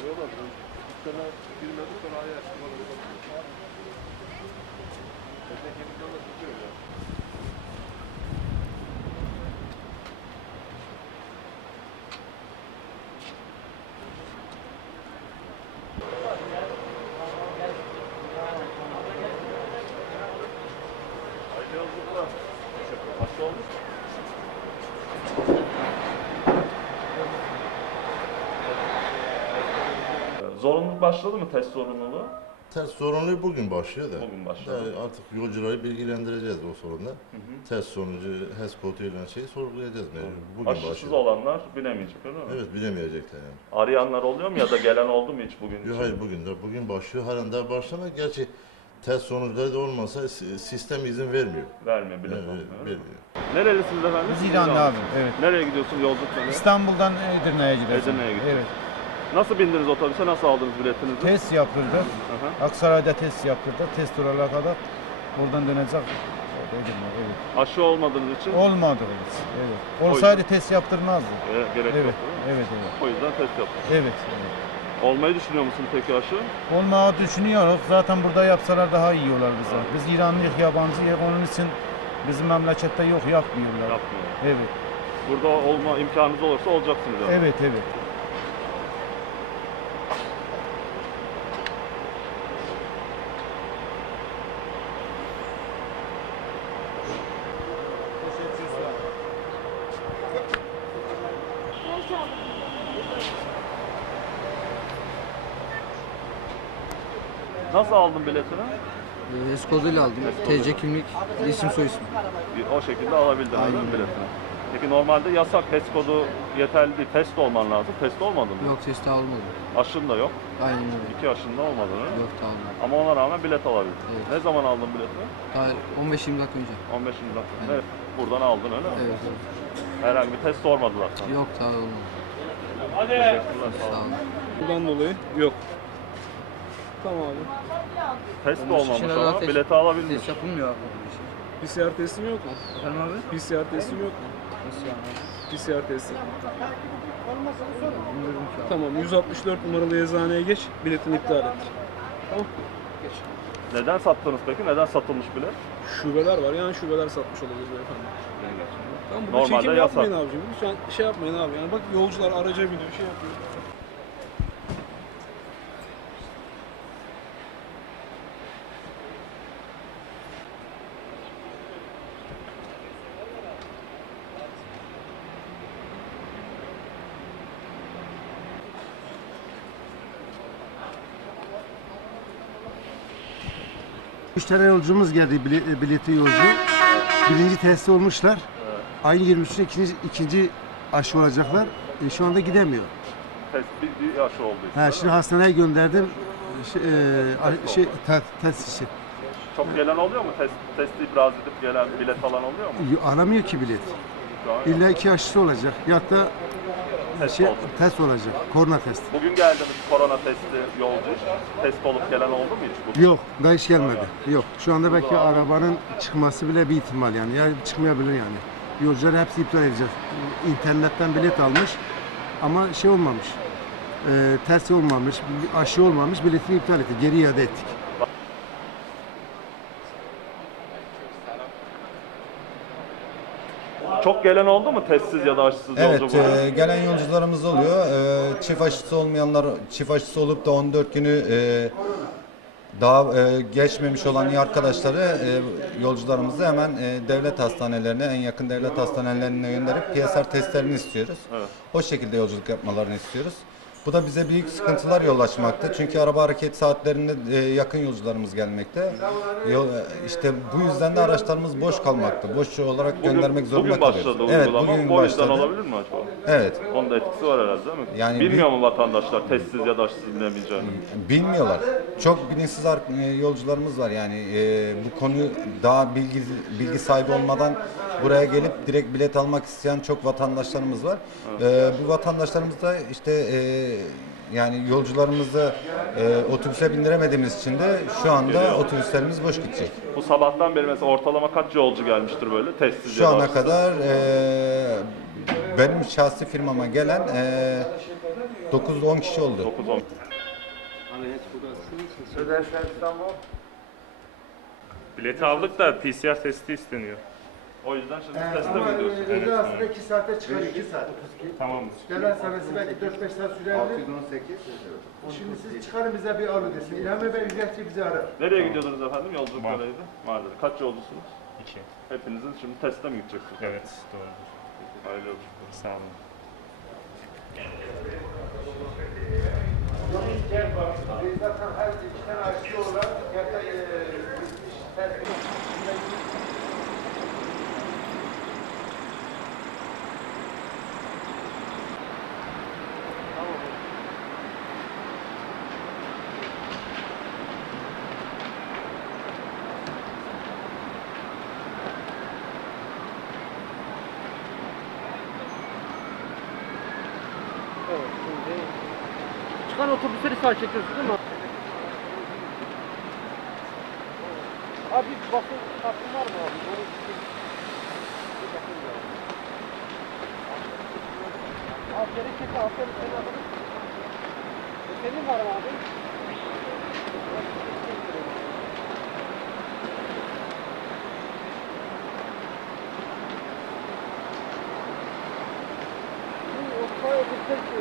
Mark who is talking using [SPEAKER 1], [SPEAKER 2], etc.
[SPEAKER 1] Diyorlar. Bir sene girmedi sonra ayağı açtılar. Ötekinden de tutuyor ya. Haydi yolculuklar. Hasta olmuş mu? Zorunluluk başladı mı, test zorunluluğu?
[SPEAKER 2] Test sorumluluğu bugün başlıyor da.
[SPEAKER 1] Bugün başladı.
[SPEAKER 2] Artık yolcuları bilgilendireceğiz o sorunda. Test sonucu HES koduyla şeyi sorgulayacağız. Bugün
[SPEAKER 1] Aşısız
[SPEAKER 2] başlıyor.
[SPEAKER 1] olanlar bilemeyecek öyle mi?
[SPEAKER 2] Evet, bilemeyecekler yani.
[SPEAKER 1] Arayanlar oluyor mu ya da gelen oldu mu hiç bugün için?
[SPEAKER 2] Hayır, bugün başlıyor. Halen daha başlama. Gerçi test sonuçları da olmasa sistem izin vermiyor.
[SPEAKER 1] Vermiyor, bilet
[SPEAKER 2] Evet,
[SPEAKER 1] almıyor.
[SPEAKER 2] vermiyor.
[SPEAKER 1] Nerelisiniz efendim?
[SPEAKER 3] Biz İranlı abi, evet.
[SPEAKER 1] Nereye gidiyorsun yolculuk nereye?
[SPEAKER 3] İstanbul'dan Edirne'ye gidiyoruz.
[SPEAKER 1] Edirne'ye gidiyorsun.
[SPEAKER 3] Evet.
[SPEAKER 1] Nasıl bindiniz otobüse, nasıl aldınız biletinizi?
[SPEAKER 3] Test yaptırdık.
[SPEAKER 1] Aha.
[SPEAKER 3] Aksaray'da test yaptırdık. Test olana kadar oradan dönecek. Edirne, evet.
[SPEAKER 1] Aşı olmadığınız için
[SPEAKER 3] Olmadı biz. Evet. Olsaydı test yaptırmazdı.
[SPEAKER 1] gerek
[SPEAKER 3] Evet,
[SPEAKER 1] yok değil mi?
[SPEAKER 3] evet, evet.
[SPEAKER 1] O yüzden test yaptınız.
[SPEAKER 3] Evet, evet.
[SPEAKER 1] Olmayı düşünüyor musun peki aşı?
[SPEAKER 3] Olmağı düşünüyoruz. Zaten burada yapsalar daha iyi olur bize. Biz İranlıyız, yabancıyız. Onun için bizim memlekette yok, yapmıyorlar.
[SPEAKER 1] Yapmıyor.
[SPEAKER 3] Evet,
[SPEAKER 1] Burada olma imkanınız olursa olacaksınız yani.
[SPEAKER 3] evet, evet.
[SPEAKER 1] Nasıl aldın biletini?
[SPEAKER 4] HES koduyla aldım. TC kimlik, isim soy ismi.
[SPEAKER 1] O şekilde alabildin öyle mi
[SPEAKER 4] Aynen.
[SPEAKER 1] biletini? Peki normalde yasak, test kodu yeterli değil, test olman lazım. Test olmadın mı?
[SPEAKER 4] Yok test daha olmadı.
[SPEAKER 1] Aşın da yok.
[SPEAKER 4] Aynen öyle.
[SPEAKER 1] 2 aşında olmadın öyle mi?
[SPEAKER 4] Yok daha olmadı.
[SPEAKER 1] Ama ona rağmen bilet alabildin.
[SPEAKER 4] Evet.
[SPEAKER 1] Ne zaman aldın biletini?
[SPEAKER 4] Daha 15-20 dakika önce.
[SPEAKER 1] 15 dakika.
[SPEAKER 4] Evet.
[SPEAKER 1] Evet. Buradan aldın öyle mi?
[SPEAKER 4] Evet, evet.
[SPEAKER 1] Herhangi bir test sormadılar sana.
[SPEAKER 4] Yok daha olmadı.
[SPEAKER 1] Teşekkürler, sağ
[SPEAKER 4] Sağ
[SPEAKER 1] olun.
[SPEAKER 4] olun.
[SPEAKER 5] Bundan dolayı yok. Tamam abi.
[SPEAKER 1] Test de
[SPEAKER 4] Onun
[SPEAKER 1] olmamış
[SPEAKER 4] için
[SPEAKER 1] ama
[SPEAKER 4] daha
[SPEAKER 1] bileti alabilmiş.
[SPEAKER 4] Test yapılmıyor abi.
[SPEAKER 5] PCR testim yok mu?
[SPEAKER 4] Efendim abi?
[SPEAKER 5] PCR testim yok mu?
[SPEAKER 4] Nasıl yani abi?
[SPEAKER 5] PCR testi.
[SPEAKER 4] Bilmiyorum ki abi.
[SPEAKER 5] Tamam 164 numaralı eczaneye geç. Biletini iptal et. Tamam. Geç.
[SPEAKER 1] Neden sattınız peki? Neden satılmış bilet?
[SPEAKER 5] Şubeler var. Yani şubeler satmış olabilir beyefendi. Tamam burada
[SPEAKER 1] Normalde
[SPEAKER 5] çekim
[SPEAKER 1] yasak.
[SPEAKER 5] yapmayın abicim. Lütfen şey yapmayın abi. Yani bak yolcular araca biniyor, şey yapıyor.
[SPEAKER 6] Üç tane yolcumuz geldi, bileti yolcu. Birinci testi olmuşlar. Ayın 23'ünde ikinci aşı olacaklar. Şu anda gidemiyor.
[SPEAKER 1] Test bir aşı olduysa.
[SPEAKER 6] Şimdi hastaneye gönderdim. Test için.
[SPEAKER 1] Çok gelen oluyor mu? Testi ibraz edip gelen bilet alan oluyor mu?
[SPEAKER 6] Alamıyor ki bilet.
[SPEAKER 1] Şu an yok.
[SPEAKER 6] İlla iki aşısı olacak. Ya da
[SPEAKER 1] Test oldu.
[SPEAKER 6] test olacak. Korona testi.
[SPEAKER 1] Bugün geldiniz korona testi yolcu. Test olup gelen oldu mu hiç bugün?
[SPEAKER 6] Yok, daha hiç gelmedi. Yok. Şu anda belki arabanın çıkması bile bir ihtimal yani. Ya çıkmayabilir yani. Yolcular hepsi iptal edecek. İnternetten bilet almış ama şey olmamış. Test olmamış, aşı olmamış, biletini iptal etti. Geri iade ettik.
[SPEAKER 1] Çok gelen oldu mu testsiz ya da aşısız
[SPEAKER 7] Evet,
[SPEAKER 1] yolcu bugün?
[SPEAKER 7] gelen yolcularımız oluyor. Çift aşısı olmayanlar, çift aşısı olup da 14 günü daha geçmemiş olan iyi arkadaşları yolcularımızı hemen devlet hastanelerine, en yakın devlet hastanelerine gönderip PCR testlerini istiyoruz.
[SPEAKER 1] Evet.
[SPEAKER 7] O şekilde yolculuk yapmalarını istiyoruz. Bu da bize büyük sıkıntılar yol açmakta. Çünkü araba hareket saatlerinde yakın yolcularımız gelmekte. İşte bu yüzden de araçlarımız boş kalmakta. Boş olarak göndermek zorunda
[SPEAKER 1] bugün
[SPEAKER 7] kalıyoruz.
[SPEAKER 1] başladı
[SPEAKER 7] Evet,
[SPEAKER 1] uygulama.
[SPEAKER 7] bugün
[SPEAKER 1] Bu yüzden
[SPEAKER 7] başladı.
[SPEAKER 1] olabilir mi acaba?
[SPEAKER 7] Evet.
[SPEAKER 1] Onun da etkisi var herhalde değil mi?
[SPEAKER 7] Yani
[SPEAKER 1] Bilmiyor mu vatandaşlar testsiz ya da aşısız bilemeyeceğini?
[SPEAKER 7] Bilmiyorlar. Çok bilinçsiz yolcularımız var yani bu konuyu daha bilgi sahibi olmadan buraya gelip direkt bilet almak isteyen çok vatandaşlarımız var. Bu vatandaşlarımız da işte yani yolcularımızı otobüse bindiremediğimiz için de şu anda otobüslerimiz boş gidecek.
[SPEAKER 1] Bu sabahtan beri mesela ortalama kaç yolcu gelmiştir böyle testsiz
[SPEAKER 7] Şu
[SPEAKER 1] ya da
[SPEAKER 7] ana
[SPEAKER 1] aşısız?
[SPEAKER 7] kadar benim şahsi firmama gelen 9-10 kişi oldu.
[SPEAKER 1] 9-10. Bileti aldık da PCR testi isteniyor. O yüzden şimdi teste mi gidiyorsun?
[SPEAKER 6] özel aslında 2 saate çıkar, 2 saat.
[SPEAKER 1] Tamamdır.
[SPEAKER 6] Gelen senesi belki 4-5 saat sürebilir. Şimdi siz çıkarın bize bir alo desin. İlhami Bey ücretçi bizi arar.
[SPEAKER 1] Nereye gidiyordunuz efendim? Yolculuk nereydi? Mağarada. Kaç yolcusunuz?
[SPEAKER 8] 2.
[SPEAKER 1] Hepinizin şimdi teste mi gideceksiniz?
[SPEAKER 8] Evet, doğrudur.
[SPEAKER 1] Hayırlı olsun.
[SPEAKER 8] Sağ olun.
[SPEAKER 6] Zaten her 2 tane aşçı olan
[SPEAKER 4] Çıkan otobüsleri sağ çekiyorsun değil mi? Abi bakın kartın var mı abi? Aferin çek, aferin senin adamın. Senin var mı abi? Bu otobüsler